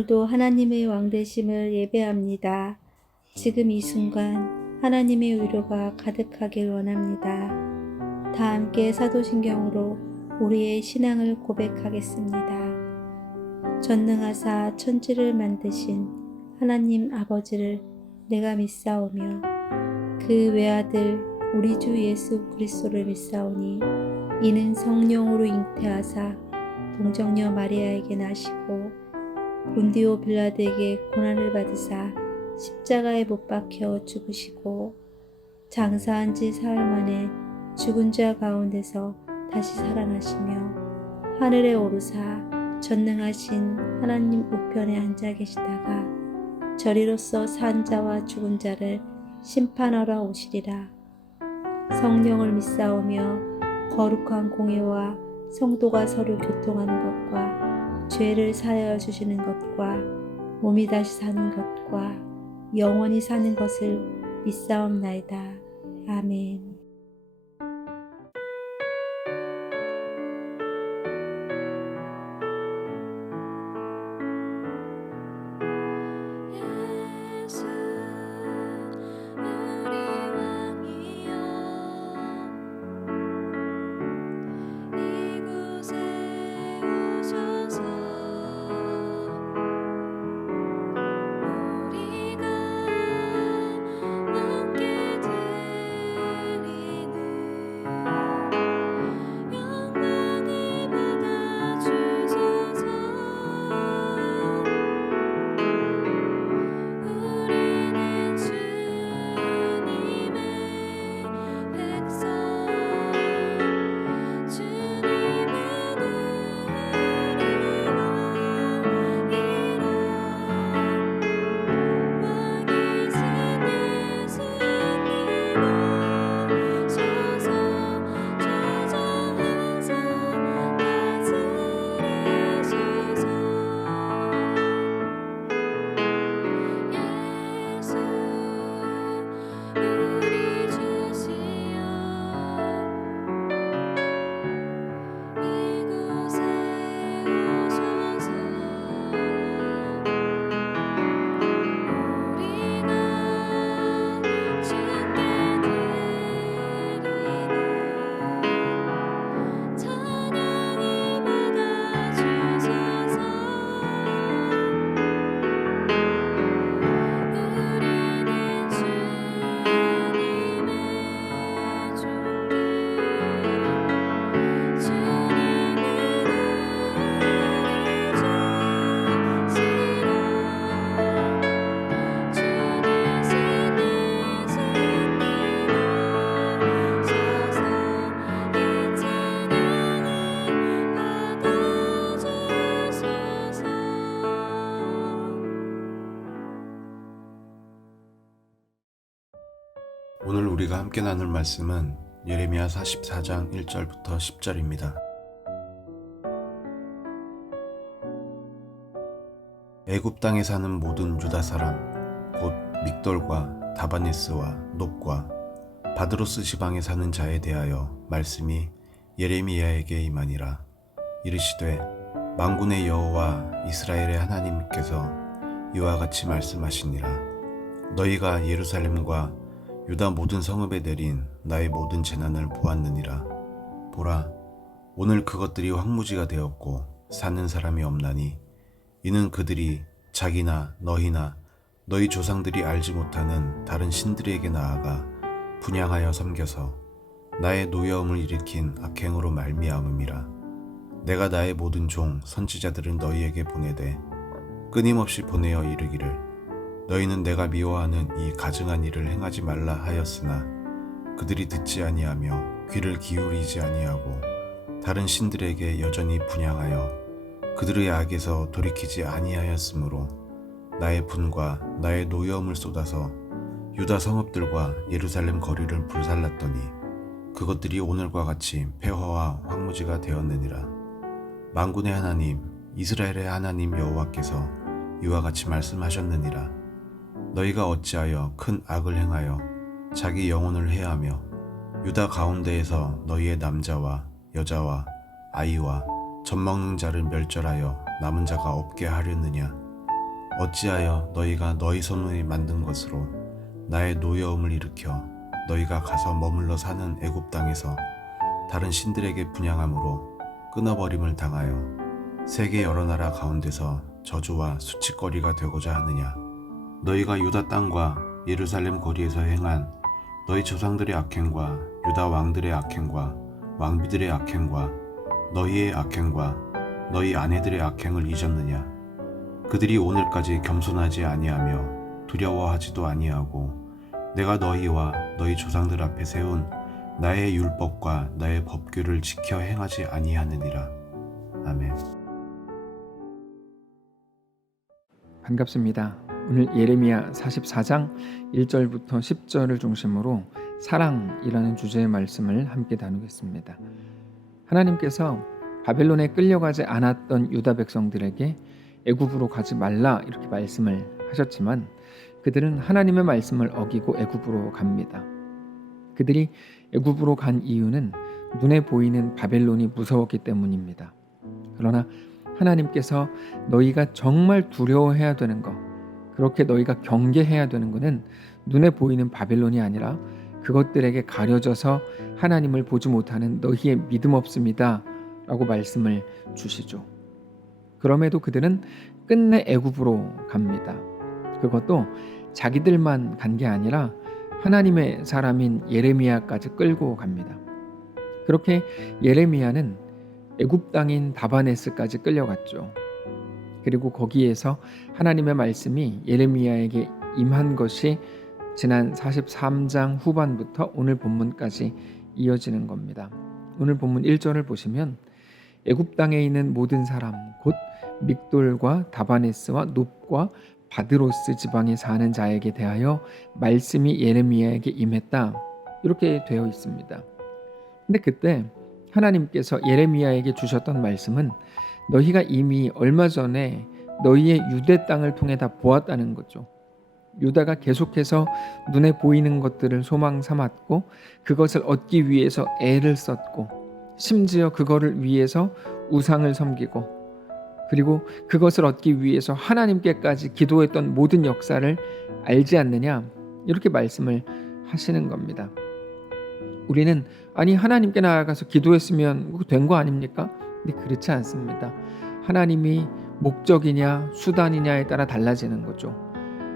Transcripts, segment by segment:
오늘도 하나님의 왕되심을 예배합니다. 지금 이 순간 하나님의 위로가 가득하길 원합니다. 다 함께 사도신경으로 우리의 신앙을 고백하겠습니다. 전능하사 천지를 만드신 하나님 아버지를 내가 믿사오며 그 외아들 우리 주 예수 그리스도를 믿사오니 이는 성령으로 잉태하사 동정녀 마리아에게 나시고 본디오 빌라드에게 고난을 받으사 십자가에 못 박혀 죽으시고 장사한 지 사흘 만에 죽은 자 가운데서 다시 살아나시며 하늘에 오르사 전능하신 하나님 우편에 앉아 계시다가 저리로서 산 자와 죽은 자를 심판하러 오시리라. 성령을 믿사오며 거룩한 공예와 성도가 서로 교통하는 것과 죄를 사하여 주시는 것과 몸이 다시 사는 것과 영원히 사는 것을 믿사옵나이다. 아멘. 오늘 우리가 함께 나눌 말씀은 예레미야 44장 1절부터 10절입니다. 애굽 땅에 사는 모든 유다 사람 곧 믹돌과 다바네스와 놉과 바드로스 지방에 사는 자에 대하여 말씀이 예레미야에게 임하니라. 이르시되 만군의 여호와 이스라엘의 하나님께서 이와 같이 말씀하시니라. 너희가 예루살렘과 유다 모든 성읍에 내린 나의 모든 재난을 보았느니라. 보라, 오늘 그것들이 황무지가 되었고 사는 사람이 없나니 이는 그들이 자기나 너희나 너희 조상들이 알지 못하는 다른 신들에게 나아가 분향하여 섬겨서 나의 노여움을 일으킨 악행으로 말미암음이라. 내가 나의 모든 종 선지자들을 너희에게 보내되 끊임없이 보내어 이르기를 너희는 내가 미워하는 이 가증한 일을 행하지 말라 하였으나 그들이 듣지 아니하며 귀를 기울이지 아니하고 다른 신들에게 여전히 분향하여 그들의 악에서 돌이키지 아니하였으므로 나의 분과 나의 노여움을 쏟아서 유다 성읍들과 예루살렘 거리를 불살랐더니 그것들이 오늘과 같이 폐허와 황무지가 되었느니라. 만군의 하나님 이스라엘의 하나님 여호와께서 이와 같이 말씀하셨느니라. 너희가 어찌하여 큰 악을 행하여 자기 영혼을 해하며 유다 가운데에서 너희의 남자와 여자와 아이와 젖먹는 자를 멸절하여 남은 자가 없게 하려느냐. 어찌하여 너희가 너희 손으로 만든 것으로 나의 노여움을 일으켜 너희가 가서 머물러 사는 애굽 땅에서 다른 신들에게 분향함으로 끊어버림을 당하여 세계 여러 나라 가운데서 저주와 수치거리가 되고자 하느냐. 너희가 유다 땅과 예루살렘 거리에서 행한 너희 조상들의 악행과 유다 왕들의 악행과 왕비들의 악행과 너희의 악행과 너희 아내들의 악행을 잊었느냐. 그들이 오늘까지 겸손하지 아니하며 두려워하지도 아니하고 내가 너희와 너희 조상들 앞에 세운 나의 율법과 나의 법규를 지켜 행하지 아니하느니라. 아멘. 반갑습니다. 오늘 예레미야 44장 1절부터 10절을 중심으로 사랑이라는 주제의 말씀을 함께 나누겠습니다. 하나님께서 바벨론에 끌려가지 않았던 유다 백성들에게 애굽으로 가지 말라 이렇게 말씀을 하셨지만 그들은 하나님의 말씀을 어기고 애굽으로 갑니다. 그들이 애굽으로 간 이유는 눈에 보이는 바벨론이 무서웠기 때문입니다. 그러나 하나님께서 너희가 정말 두려워해야 되는 것, 그렇게 너희가 경계해야 되는 것은 눈에 보이는 바벨론이 아니라 그것들에게 가려져서 하나님을 보지 못하는 너희의 믿음 없음이다 라고 말씀을 주시죠. 그럼에도 그들은 끝내 애굽으로 갑니다. 그것도 자기들만 간 게 아니라 하나님의 사람인 예레미야까지 끌고 갑니다. 그렇게 예레미야는 애굽 땅인 다바네스까지 끌려갔죠. 그리고 거기에서 하나님의 말씀이 예레미야에게 임한 것이 지난 43장 후반부터 오늘 본문까지 이어지는 겁니다. 오늘 본문 1절을 보시면 애굽 땅에 있는 모든 사람 곧 믹돌과 다바네스와 놉과 바드로스 지방에 사는 자에게 대하여 말씀이 예레미야에게 임했다 이렇게 되어 있습니다. 근데 그때 하나님께서 예레미야에게 주셨던 말씀은 너희가 이미 얼마 전에 너희의 유대 땅을 통해 다 보았다는 거죠. 유다가 계속해서 눈에 보이는 것들을 소망 삼았고 그것을 얻기 위해서 애를 썼고 심지어 그거를 위해서 우상을 섬기고 그리고 그것을 얻기 위해서 하나님께까지 기도했던 모든 역사를 알지 않느냐 이렇게 말씀을 하시는 겁니다. 우리는 아니 하나님께 나아가서 기도했으면 된 거 아닙니까? 근데 그렇지 않습니다. 하나님이 목적이냐 수단이냐에 따라 달라지는 거죠.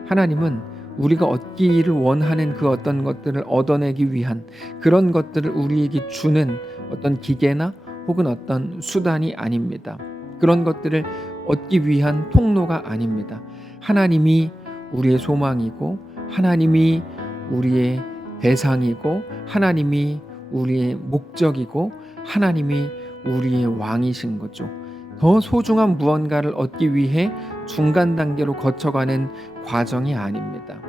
하나님은 우리가 얻기를 원하는 그 어떤 것들을 얻어내기 위한 그런 것들을 우리에게 주는 어떤 기계나 혹은 어떤 수단이 아닙니다. 그런 것들을 얻기 위한 통로가 아닙니다. 하나님이 우리의 소망이고 하나님이 우리의 대상이고 하나님이 우리의 목적이고 하나님이 우리의 왕이신 거죠. 더 소중한 무언가를 얻기 위해 중간 단계로 거쳐가는 과정이 아닙니다.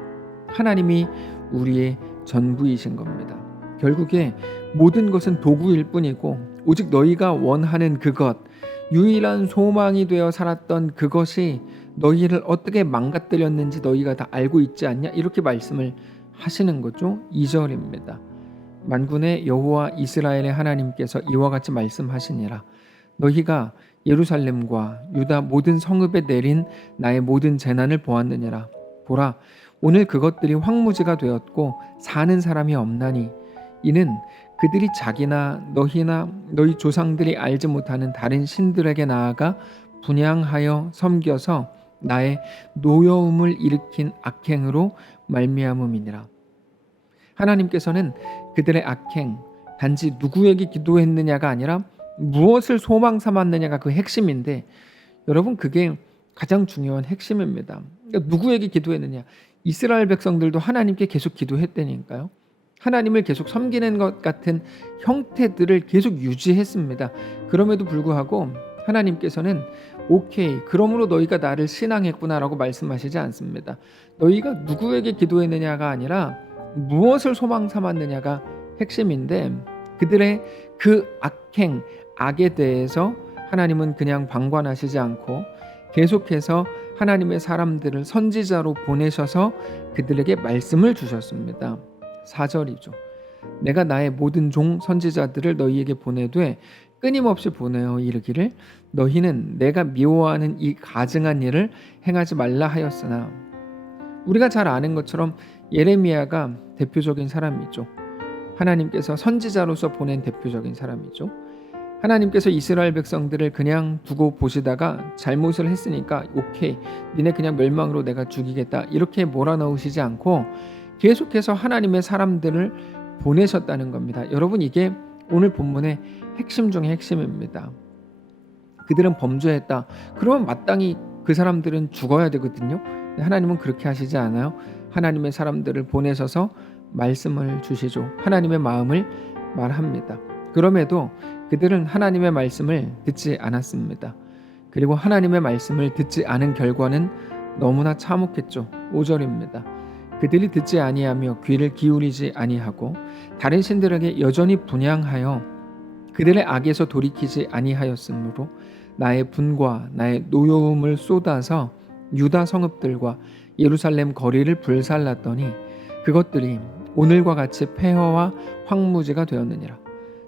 하나님이 우리의 전부이신 겁니다. 결국에 모든 것은 도구일 뿐이고 오직 너희가 원하는 그것, 유일한 소망이 되어 살았던 그것이 너희를 어떻게 망가뜨렸는지 너희가 다 알고 있지 않냐 이렇게 말씀을 하시는 거죠. 2절입니다. 만군의 여호와 이스라엘의 하나님께서 이와 같이 말씀하시니라. 너희가 예루살렘과 유다 모든 성읍에 내린 나의 모든 재난을 보았느니라. 보라, 오늘 그것들이 황무지가 되었고 사는 사람이 없나니 이는 그들이 자기나 너희나 너희 조상들이 알지 못하는 다른 신들에게 나아가 분향하여 섬겨서 나의 노여움을 일으킨 악행으로 말미암음이니라. 하나님께서는 그들의 악행, 단지 누구에게 기도했느냐가 아니라 무엇을 소망 삼았느냐가 그 핵심인데 여러분 그게 가장 중요한 핵심입니다. 그러니까 누구에게 기도했느냐. 이스라엘 백성들도 하나님께 계속 기도했다니까요. 하나님을 계속 섬기는 것 같은 형태들을 계속 유지했습니다. 그럼에도 불구하고 하나님께서는 오케이, 그러므로 너희가 나를 신앙했구나라고 말씀하시지 않습니다. 너희가 누구에게 기도했느냐가 아니라 무엇을 소망 삼았느냐가 핵심인데 그들의 그 악행, 악에 대해서 하나님은 그냥 방관하시지 않고 계속해서 하나님의 사람들을 선지자로 보내셔서 그들에게 말씀을 주셨습니다. 4절이죠. 내가 나의 모든 종 선지자들을 너희에게 보내되 끊임없이 보내어 이르기를 너희는 내가 미워하는 이 가증한 일을 행하지 말라 하였으나, 우리가 잘 아는 것처럼 예레미야가 대표적인 사람이죠. 하나님께서 선지자로서 보낸 대표적인 사람이죠. 하나님께서 이스라엘 백성들을 그냥 두고 보시다가 잘못을 했으니까 오케이, 니네 그냥 멸망으로 내가 죽이겠다, 이렇게 몰아넣으시지 않고 계속해서 하나님의 사람들을 보내셨다는 겁니다. 여러분, 이게 오늘 본문의 핵심 중의 핵심입니다. 그들은 범죄했다. 그러면 마땅히 그 사람들은 죽어야 되거든요. 하나님은 그렇게 하시지 않아요. 하나님의 사람들을 보내셔서 말씀을 주시죠. 하나님의 마음을 말합니다. 그럼에도 그들은 하나님의 말씀을 듣지 않았습니다. 그리고 하나님의 말씀을 듣지 않은 결과는 너무나 참혹했죠. 5절입니다. 그들이 듣지 아니하며 귀를 기울이지 아니하고 다른 신들에게 여전히 분향하여 그들의 악에서 돌이키지 아니하였으므로 나의 분과 나의 노여움을 쏟아서 유다 성읍들과 예루살렘 거리를 불살랐더니 그것들이 오늘과 같이 폐허와 황무지가 되었느니라.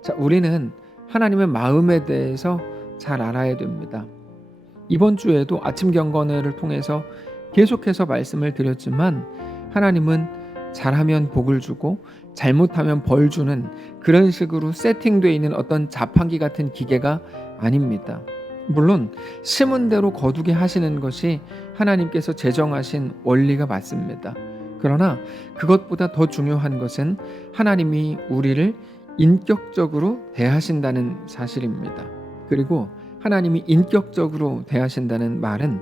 자, 우리는 하나님의 마음에 대해서 잘 알아야 됩니다. 이번 주에도 아침 경건회를 통해서 계속해서 말씀을 드렸지만, 하나님은 잘하면 복을 주고 잘못하면 벌 주는 그런 식으로 세팅되어 있는 어떤 자판기 같은 기계가 아닙니다. 물론 심은 대로 거두게 하시는 것이 하나님께서 제정하신 원리가 맞습니다. 그러나 그것보다 더 중요한 것은 하나님이 우리를 인격적으로 대하신다는 사실입니다. 그리고 하나님이 인격적으로 대하신다는 말은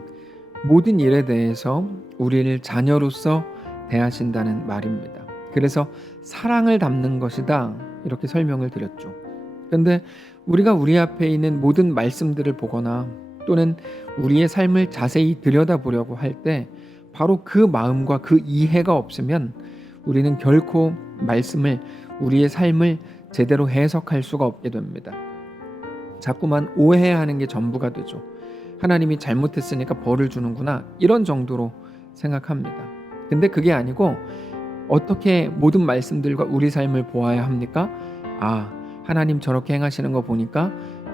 모든 일에 대해서 우리를 자녀로서 대하신다는 말입니다. 그래서 사랑을 담는 것이다, 이렇게 설명을 드렸죠. 그런데 우리가 우리 앞에 있는 모든 말씀들을 보거나 또는 우리의 삶을 자세히 들여다보려고 할 때 바로 그 마음과 그 이해가 없으면 우리는 결코 말씀을, 우리의 삶을 제대로 해석할 수가 없게 됩니다. 자꾸만 오해하는 게 전부가 되죠. 하나님이 잘못했으니까 벌을 주는구나, 이런 정도로 생각합니다. 근데 그게 아니고 어떻게 모든 말씀들과 우리 삶을 보아야 합니까? 아, 하나님 저렇게 행하시는 거 보니까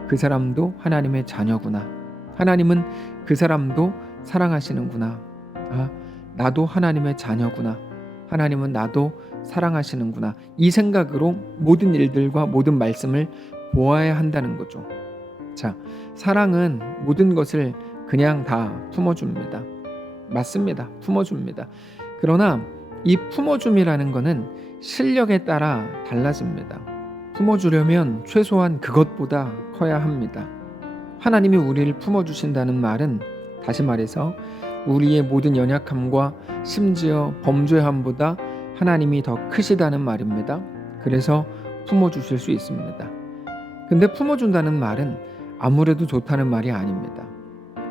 그 사람도 하나님의 자녀구나. 하나님은 그 사람도 사랑하시는구나. 아, 나도 하나님의 자녀구나. 하나님은 나도 사랑하시는구나. 이 생각으로 모든 일들과 모든 말씀을 보아야 한다는 거죠. 자, 사랑은 모든 것을 그냥 다 품어줍니다. 맞습니다. 품어줍니다. 그러나 이 품어줌이라는 것은 실력에 따라 달라집니다. 품어주려면 최소한 그것보다 커야 합니다. 하나님이 우리를 품어주신다는 말은, 다시 말해서 우리의 모든 연약함과 심지어 범죄함보다 하나님이 더 크시다는 말입니다. 그래서 품어주실 수 있습니다. 근데 품어준다는 말은 아무래도 좋다는 말이 아닙니다.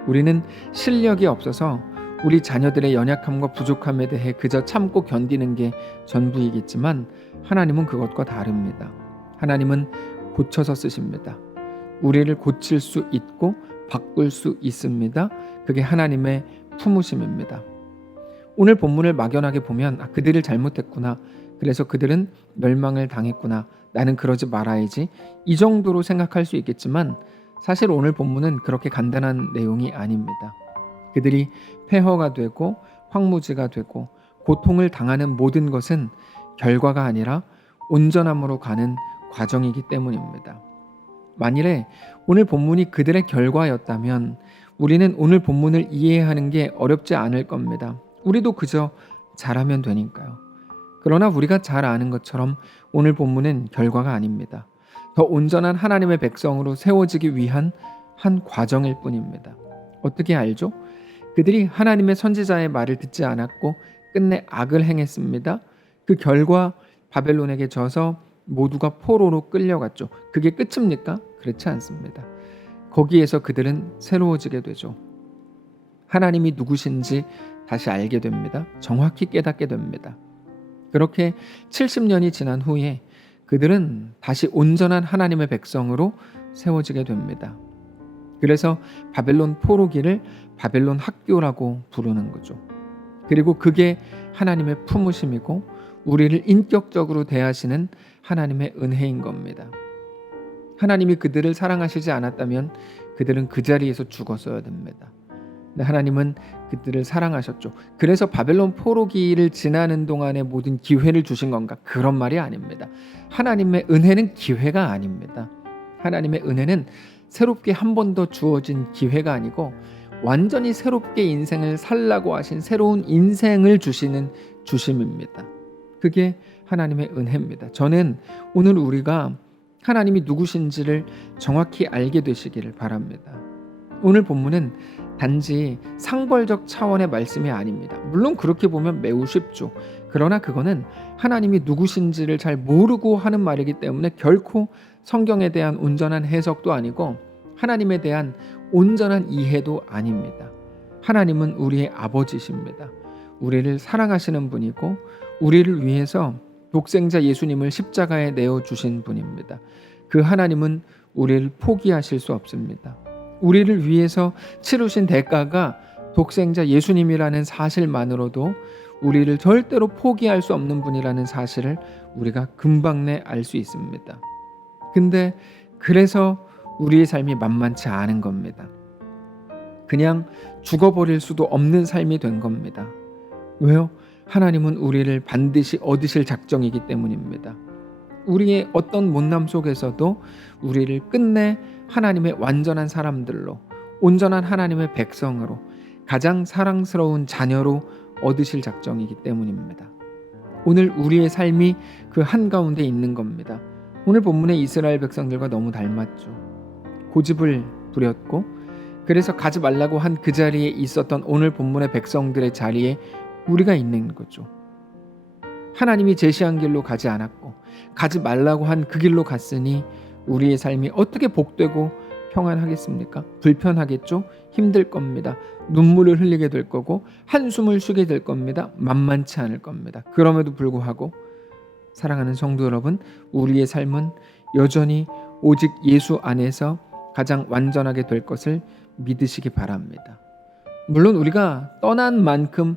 우리는 실력이 없어서 우리 자녀들의 연약함과 부족함에 대해 그저 참고 견디는 게 전부이겠지만, 하나님은 그것과 다릅니다. 하나님은 고쳐서 쓰십니다. 우리를 고칠 수 있고 바꿀 수 있습니다. 그게 하나님의 품으심입니다. 오늘 본문을 막연하게 보면 그들을 잘못했구나, 그래서 그들은 멸망을 당했구나, 나는 그러지 말아야지, 이 정도로 생각할 수 있겠지만 사실 오늘 본문은 그렇게 간단한 내용이 아닙니다. 그들이 폐허가 되고 황무지가 되고 고통을 당하는 모든 것은 결과가 아니라 온전함으로 가는 과정이기 때문입니다. 만일에 오늘 본문이 그들의 결과였다면 우리는 오늘 본문을 이해하는 게 어렵지 않을 겁니다. 우리도 그저 잘하면 되니까요. 그러나 우리가 잘 아는 것처럼 오늘 본문은 결과가 아닙니다. 더 온전한 하나님의 백성으로 세워지기 위한 한 과정일 뿐입니다. 어떻게 알죠? 그들이 하나님의 선지자의 말을 듣지 않았고 끝내 악을 행했습니다. 그 결과 바벨론에게 져서 모두가 포로로 끌려갔죠. 그게 끝입니까? 그렇지 않습니다. 거기에서 그들은 새로워지게 되죠. 하나님이 누구신지 다시 알게 됩니다. 정확히 깨닫게 됩니다. 그렇게 70년이 지난 후에 그들은 다시 온전한 하나님의 백성으로 세워지게 됩니다. 그래서 바벨론 포로기를 바벨론 학교라고 부르는 거죠. 그리고 그게 하나님의 품으심이고 우리를 인격적으로 대하시는 하나님의 은혜인 겁니다. 하나님이 그들을 사랑하시지 않았다면 그들은 그 자리에서 죽었어야 됩니다. 근데 하나님은 그들을 사랑하셨죠. 그래서 바벨론 포로기를 지나는 동안에 모든 기회를 주신 건가? 그런 말이 아닙니다. 하나님의 은혜는 기회가 아닙니다. 하나님의 은혜는 새롭게 한 번 더 주어진 기회가 아니고 완전히 새롭게 인생을 살라고 하신 새로운 인생을 주시는 주심입니다. 그게 하나님의 은혜입니다. 저는 오늘 우리가 하나님이 누구신지를 정확히 알게 되시기를 바랍니다. 오늘 본문은 단지 상벌적 차원의 말씀이 아닙니다. 물론 그렇게 보면 매우 쉽죠. 그러나 그거는 하나님이 누구신지를 잘 모르고 하는 말이기 때문에 결코 성경에 대한 온전한 해석도 아니고 하나님에 대한 온전한 이해도 아닙니다. 하나님은 우리의 아버지십니다. 우리를 사랑하시는 분이고 우리를 위해서 독생자 예수님을 십자가에 내어주신 분입니다. 그 하나님은 우리를 포기하실 수 없습니다. 우리를 위해서 치르신 대가가 독생자 예수님이라는 사실만으로도 우리를 절대로 포기할 수 없는 분이라는 사실을 우리가 금방 내 알 수 있습니다. 근데 그래서 우리의 삶이 만만치 않은 겁니다. 그냥 죽어버릴 수도 없는 삶이 된 겁니다. 왜요? 하나님은 우리를 반드시 얻으실 작정이기 때문입니다. 우리의 어떤 못남 속에서도 우리를 끝내 하나님의 완전한 사람들로, 온전한 하나님의 백성으로, 가장 사랑스러운 자녀로 얻으실 작정이기 때문입니다. 오늘 우리의 삶이 그 한가운데 있는 겁니다. 오늘 본문의 이스라엘 백성들과 너무 닮았죠. 고집을 부렸고 그래서 가지 말라고 한 그 자리에 있었던 오늘 본문의 백성들의 자리에 우리가 있는 거죠. 하나님이 제시한 길로 가지 않았고 가지 말라고 한 그 길로 갔으니 우리의 삶이 어떻게 복되고 평안하겠습니까? 불편하겠죠? 힘들 겁니다. 눈물을 흘리게 될 거고 한숨을 쉬게 될 겁니다. 만만치 않을 겁니다. 그럼에도 불구하고 사랑하는 성도 여러분, 우리의 삶은 여전히 오직 예수 안에서 가장 완전하게 될 것을 믿으시기 바랍니다. 물론 우리가 떠난 만큼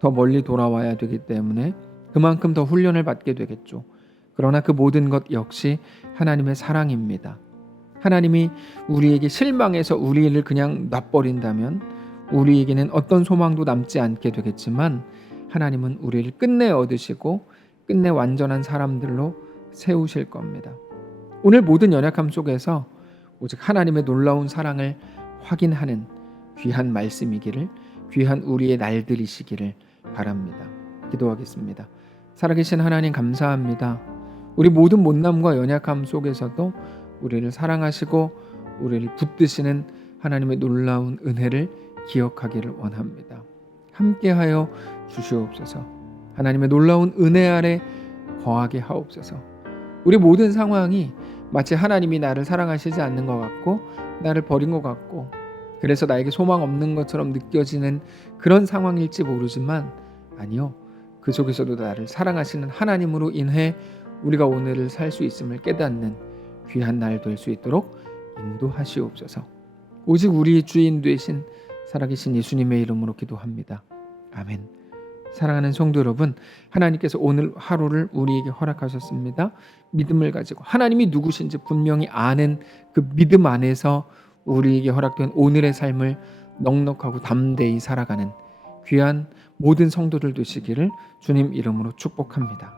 더 멀리 돌아와야 되기 때문에 그만큼 더 훈련을 받게 되겠죠. 그러나 그 모든 것 역시 하나님의 사랑입니다. 하나님이 우리에게 실망해서 우리를 그냥 놔버린다면 우리에게는 어떤 소망도 남지 않게 되겠지만 하나님은 우리를 끝내 얻으시고 끝내 완전한 사람들로 세우실 겁니다. 오늘 모든 연약함 속에서 오직 하나님의 놀라운 사랑을 확인하는 귀한 말씀이기를, 귀한 우리의 날들이시기를 바랍니다. 기도하겠습니다. 살아계신 하나님 감사합니다. 우리 모든 못남과 연약함 속에서도 우리를 사랑하시고 우리를 붙드시는 하나님의 놀라운 은혜를 기억하기를 원합니다. 함께하여 주시옵소서. 하나님의 놀라운 은혜 아래 거하게 하옵소서. 우리 모든 상황이 마치 하나님이 나를 사랑하시지 않는 것 같고 나를 버린 것 같고 그래서 나에게 소망 없는 것처럼 느껴지는 그런 상황일지 모르지만 아니요. 그 속에서도 나를 사랑하시는 하나님으로 인해 우리가 오늘을 살 수 있음을 깨닫는 귀한 날 될 수 있도록 인도하시옵소서. 오직 우리의 주인 되신 살아계신 예수님의 이름으로 기도합니다. 아멘. 사랑하는 성도 여러분, 하나님께서 오늘 하루를 우리에게 허락하셨습니다. 믿음을 가지고 하나님이 누구신지 분명히 아는 그 믿음 안에서 우리에게 허락된 오늘의 삶을 넉넉하고 담대히 살아가는 귀한 모든 성도들 되시기를 주님 이름으로 축복합니다.